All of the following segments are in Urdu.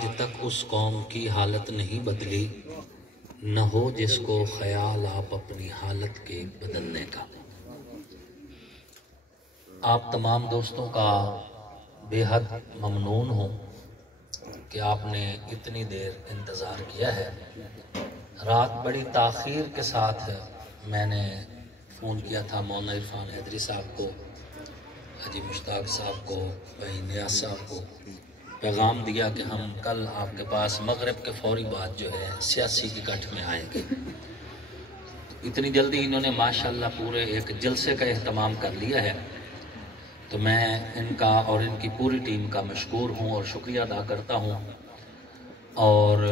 آج تک اس قوم کی حالت نہیں بدلی، نہ ہو جس کو خیال آپ اپنی حالت کے بدلنے کا۔ آپ تمام دوستوں کا بے حد ممنون ہوں کہ آپ نے اتنی دیر انتظار کیا ہے۔ رات بڑی تاخیر کے ساتھ ہے، میں نے فون کیا تھا مولانا عرفان حیدری صاحب کو، حاجی مشتاق صاحب کو، بھائی نیاز صاحب کو، پیغام دیا کہ ہم کل آپ کے پاس مغرب کے فوری بعد جو ہے سیاسی اکٹھ میں آئیں گے۔ اتنی جلدی انہوں نے ماشاءاللہ پورے ایک جلسے کا اہتمام کر لیا ہے، تو میں ان کا اور ان کی پوری ٹیم کا مشکور ہوں اور شکریہ ادا کرتا ہوں، اور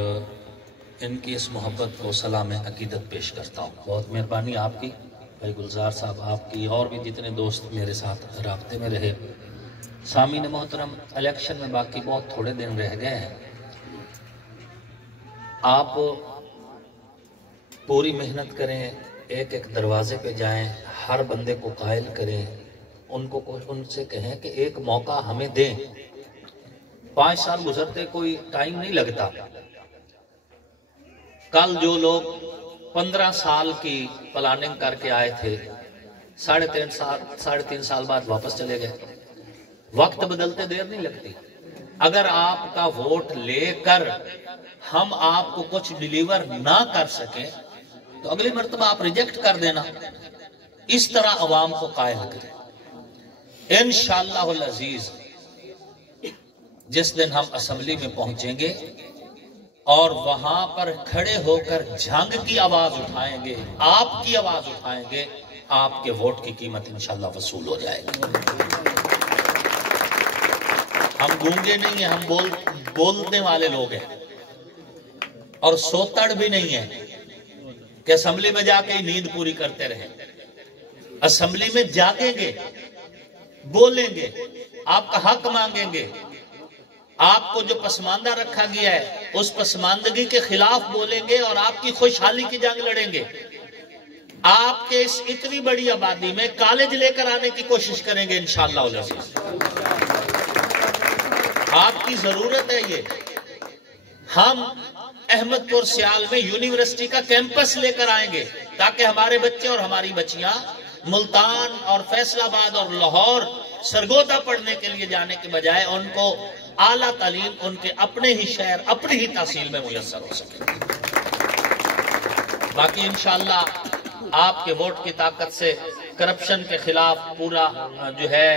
ان کی اس محبت کو سلام عقیدت پیش کرتا ہوں۔ بہت مہربانی آپ کی، بھائی گلزار صاحب آپ کی، اور بھی جتنے دوست میرے ساتھ رابطے میں رہے۔ سامعین محترم، الیکشن میں باقی بہت تھوڑے دن رہ گئے ہیں۔ آپ پوری محنت کریں، ایک ایک دروازے پہ جائیں، ہر بندے کو قائل کریں، ان سے کہیں کہ ایک موقع ہمیں دیں۔ 5 سال گزرتے کوئی ٹائم نہیں لگتا۔ کل جو لوگ 15 سال کی پلاننگ کر کے آئے تھے، 3.5 سال بعد واپس چلے گئے۔ وقت بدلتے دیر نہیں لگتی۔ اگر آپ کا ووٹ لے کر ہم آپ کو کچھ ڈیلیور نہ کر سکیں تو اگلی مرتبہ آپ ریجیکٹ کر دینا۔ اس طرح عوام کو قائل کریں۔ انشاءاللہ العزیز جس دن ہم اسمبلی میں پہنچیں گے اور وہاں پر کھڑے ہو کر جھنگ کی آواز اٹھائیں گے، آپ کی آواز اٹھائیں گے، آپ کے ووٹ کی قیمت انشاءاللہ وصول ہو جائے گی۔ ہم گونگے نہیں ہیں، ہم بولنے والے لوگ ہیں، اور سوتڑ بھی نہیں ہیں کہ اسمبلی میں جا کے نیند پوری کرتے رہیں۔ اسمبلی میں جاگیں گے، بولیں گے، آپ کا حق مانگیں گے، آپ کو جو پسماندہ رکھا گیا ہے اس پسماندگی کے خلاف بولیں گے، اور آپ کی خوشحالی کی جنگ لڑیں گے۔ آپ کے اس اتنی بڑی آبادی میں کالج لے کر آنے کی کوشش کریں گے انشاءاللہ العزیز۔ آپ کی ضرورت ہے یہ۔ ہم احمد پور سیال میں یونیورسٹی کا کیمپس لے کر آئیں گے تاکہ ہمارے بچے اور ہماری بچیاں ملتان اور فیصل آباد اور لاہور سرگودا پڑھنے کے لیے جانے کے بجائے ان کو اعلیٰ تعلیم ان کے اپنے ہی شہر اپنی ہی تحصیل میں میسر ہو سکے۔ باقی انشاءاللہ آپ کے ووٹ کی طاقت سے کرپشن کے خلاف پورا جو ہے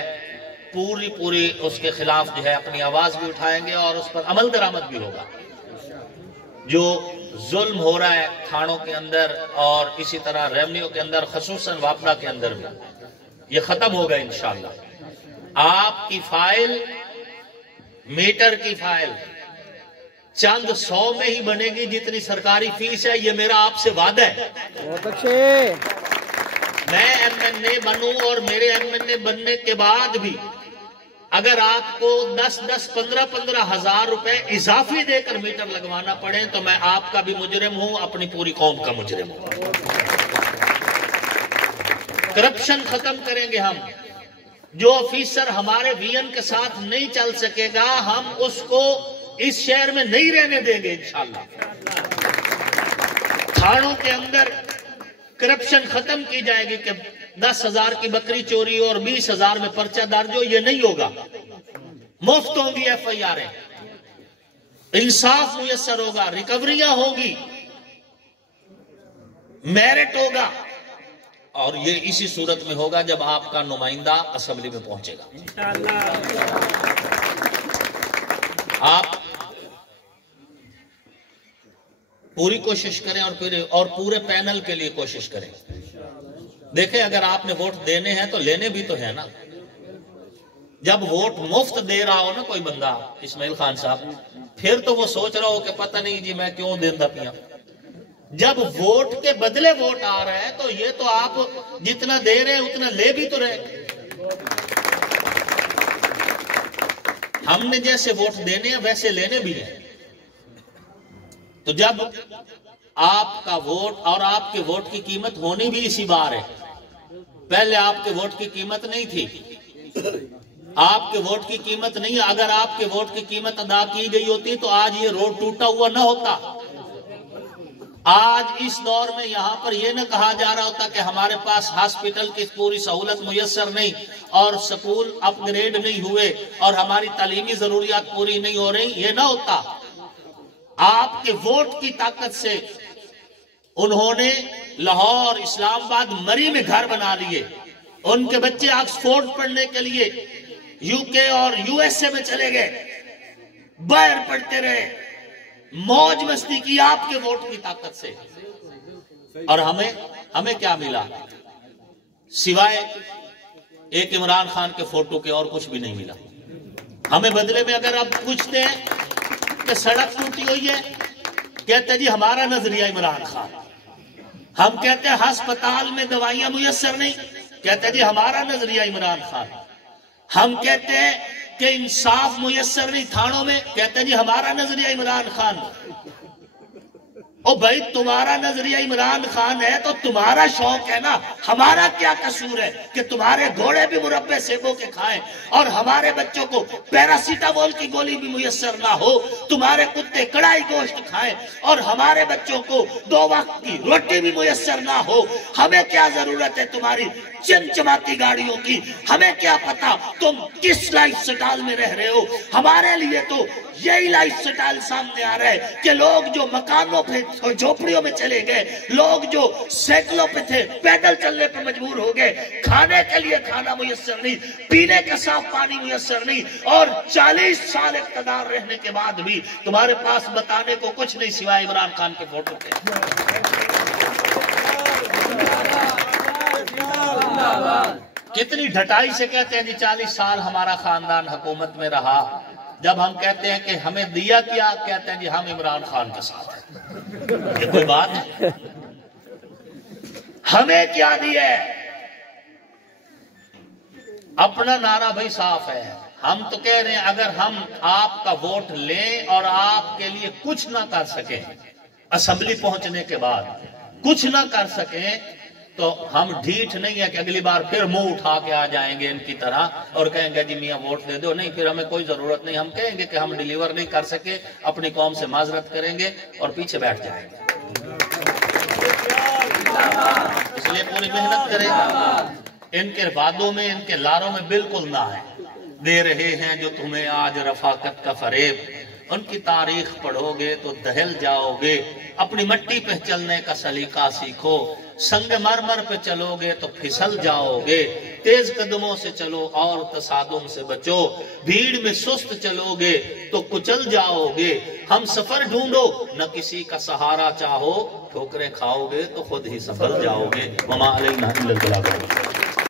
پوری اس کے خلاف جو ہے اپنی آواز بھی اٹھائیں گے، اور اس پر عمل درآمد بھی ہوگا۔ جو ظلم ہو رہا ہے تھانوں کے اندر اور اسی طرح ریونیو کے اندر، خصوصاً واپڈا کے اندر بھی، یہ ختم ہوگا انشاءاللہ۔ آپ کی فائل، میٹر کی فائل چند 100 میں ہی بنے گی جتنی سرکاری فیس ہے، یہ میرا آپ سے وعدہ ہے۔ بہت اچھے۔ میں ایم این اے بنوں اور میرے ایم این اے بننے کے بعد بھی اگر آپ کو 10 15 ہزار روپے اضافی دے کر میٹر لگوانا پڑے تو میں آپ کا بھی مجرم ہوں، اپنی پوری قوم کا مجرم ہوں۔ کرپشن ختم کریں گے ہم۔ جو آفیسر ہمارے وی این کے ساتھ نہیں چل سکے گا، ہم اس کو اس شہر میں نہیں رہنے دیں گے انشاءاللہ۔ تھانوں کے اندر کرپشن ختم کی جائے گی کہ 10,000 کی بکری چوری اور 20,000 میں پرچہ درج ہو، یہ نہیں ہوگا۔ مفت ہوں گی ایف آئی آریں، انصاف میسر ہوگا، ریکوریاں ہوں گی، میرٹ ہوگا، اور یہ اسی صورت میں ہوگا جب آپ کا نمائندہ اسمبلی میں پہنچے گا۔ آپ پوری کوشش کریں اور پورے پینل کے لیے کوشش کریں۔ دیکھیں اگر آپ نے ووٹ دینے ہیں تو لینے بھی تو ہے نا۔ جب ووٹ مفت دے رہا ہو نا کوئی بندہ، اسماعیل خان صاحب، پھر تو وہ سوچ رہا ہو کہ پتہ نہیں جی میں کیوں دیندہ پیا۔ جب ووٹ کے بدلے ووٹ آ رہا ہے تو یہ تو آپ جتنا دے رہے ہیں اتنا لے بھی تو رہے۔ ہم نے جیسے ووٹ دینے ہیں ویسے لینے بھی ہیں۔ تو جب آپ کا ووٹ اور آپ کے ووٹ کی قیمت ہونی بھی اسی بار ہے۔ پہلے آپ کے ووٹ کی قیمت نہیں تھی، آپ کے ووٹ کی قیمت نہیں ہے. اگر آپ کے ووٹ کی قیمت ادا کی گئی ہوتی تو آج یہ روڈ ٹوٹا ہوا نہ ہوتا. آج اس دور میں یہاں پر یہ نہ کہا جا رہا ہوتا کہ ہمارے پاس ہاسپٹل کی پوری سہولت میسر نہیں اور سکول اپ گریڈ نہیں ہوئے اور ہماری تعلیمی ضروریات پوری نہیں ہو رہی. یہ نہ ہوتا. آپ کے ووٹ کی طاقت سے انہوں نے لاہور، اسلام آباد، مری میں گھر بنا لیے. ان کے بچے آکسفورڈ پڑھنے کے لیے یو کے اور یو ایس اے میں چلے گئے، باہر پڑھتے رہے، موج مستی کی آپ کے ووٹ کی طاقت سے. اور ہمیں کیا ملا سوائے ایک عمران خان کے فوٹو کے؟ اور کچھ بھی نہیں ملا. ہمیں بدلے میں اگر آپ پوچھتے ہیں کہ سڑک ٹوٹی ہوئی ہے، کہتے ہیں جی ہمارا نظریہ عمران خان. ہم کہتے ہیں ہسپتال میں دوائیاں میسر نہیں، کہتے ہیں جی ہمارا نظریہ عمران خان. ہم کہتے ہیں کہ انصاف میسر نہیں تھانوں میں، کہتے ہیں جی ہمارا نظریہ عمران خان. او بھائی تمہارا نظریہ عمران خان ہے تو تمہارا شوق ہے نا. ہمارا کیا قصور ہے کہ تمہارے گھوڑے بھی مربے سیبوں کے کھائیں اور ہمارے بچوں کو پیراسیٹامول کی گولی بھی میسر نہ ہو، تمہارے کتے کڑائی گوشت کھائیں اور ہمارے بچوں کو 2 وقت کی روٹی بھی میسر نہ ہو. ہمیں کیا ضرورت ہے تمہاری چمچماتی گاڑیوں کی؟ ہمیں کیا پتا تم کس لائف سٹائل میں رہ رہے ہو. ہمارے لیے تو یہی لائف سٹائل سامنے آ رہا ہے کہ لوگ جو مکانوں پہ جھوپڑیوں میں چلے گئے، لوگ جو سائیکلوں پہ تھے پیدل چلنے پہ مجبور ہو گئے. کھانے کے لیے کھانا میسر نہیں، پینے کا صاف پانی میسر نہیں، اور 40 سال اقتدار رہنے کے بعد بھی تمہارے پاس بتانے کو کچھ نہیں سوائے عمران خان کے فوٹو کے. کتنی ڈھٹائی سے کہتے ہیں جی 40 سال ہمارا خاندان حکومت میں رہا. جب ہم کہتے ہیں کہ ہمیں دیا کیا، کہتے ہیں جی ہم عمران خان کے ساتھ ہیں. یہ کوئی بات ہے؟ ہمیں کیا دیا ہے؟ اپنا نعرہ بھائی صاف ہے. ہم تو کہہ رہے ہیں اگر ہم آپ کا ووٹ لیں اور آپ کے لیے کچھ نہ کر سکیں، اسمبلی پہنچنے کے بعد کچھ نہ کر سکیں، تو ہم ڈھیٹ نہیں ہے کہ اگلی بار پھر منہ اٹھا کے آ جائیں گے ان کی طرح اور کہیں گے جی میاں ووٹ دے دو. نہیں، پھر ہمیں کوئی ضرورت نہیں. ہم کہیں گے کہ ہم ڈیلیور نہیں کر سکے، اپنی قوم سے معذرت کریں گے اور پیچھے بیٹھ جائیں گے. اس لیے پوری محنت کریں. ان کے وعدوں میں، ان کے لاروں میں بالکل نہ ہے. دے رہے ہیں جو تمہیں آج رفاقت کا فریب، ان کی تاریخ پڑھو گے تو دہل جاؤ گے. اپنی مٹی پہ چلنے کا سلیقہ سیکھو، سنگ مرمر پہ چلو گے تو پھسل جاؤ گے. تیز قدموں سے چلو اور تصادم سے بچو، بھیڑ میں سست چلو گے تو کچل جاؤ گے. ہم سفر ڈھونڈو نہ کسی کا سہارا چاہو، ٹھوکریں کھاؤ گے تو خود ہی سفل جاؤ گے. وما علینا الا البلاغ.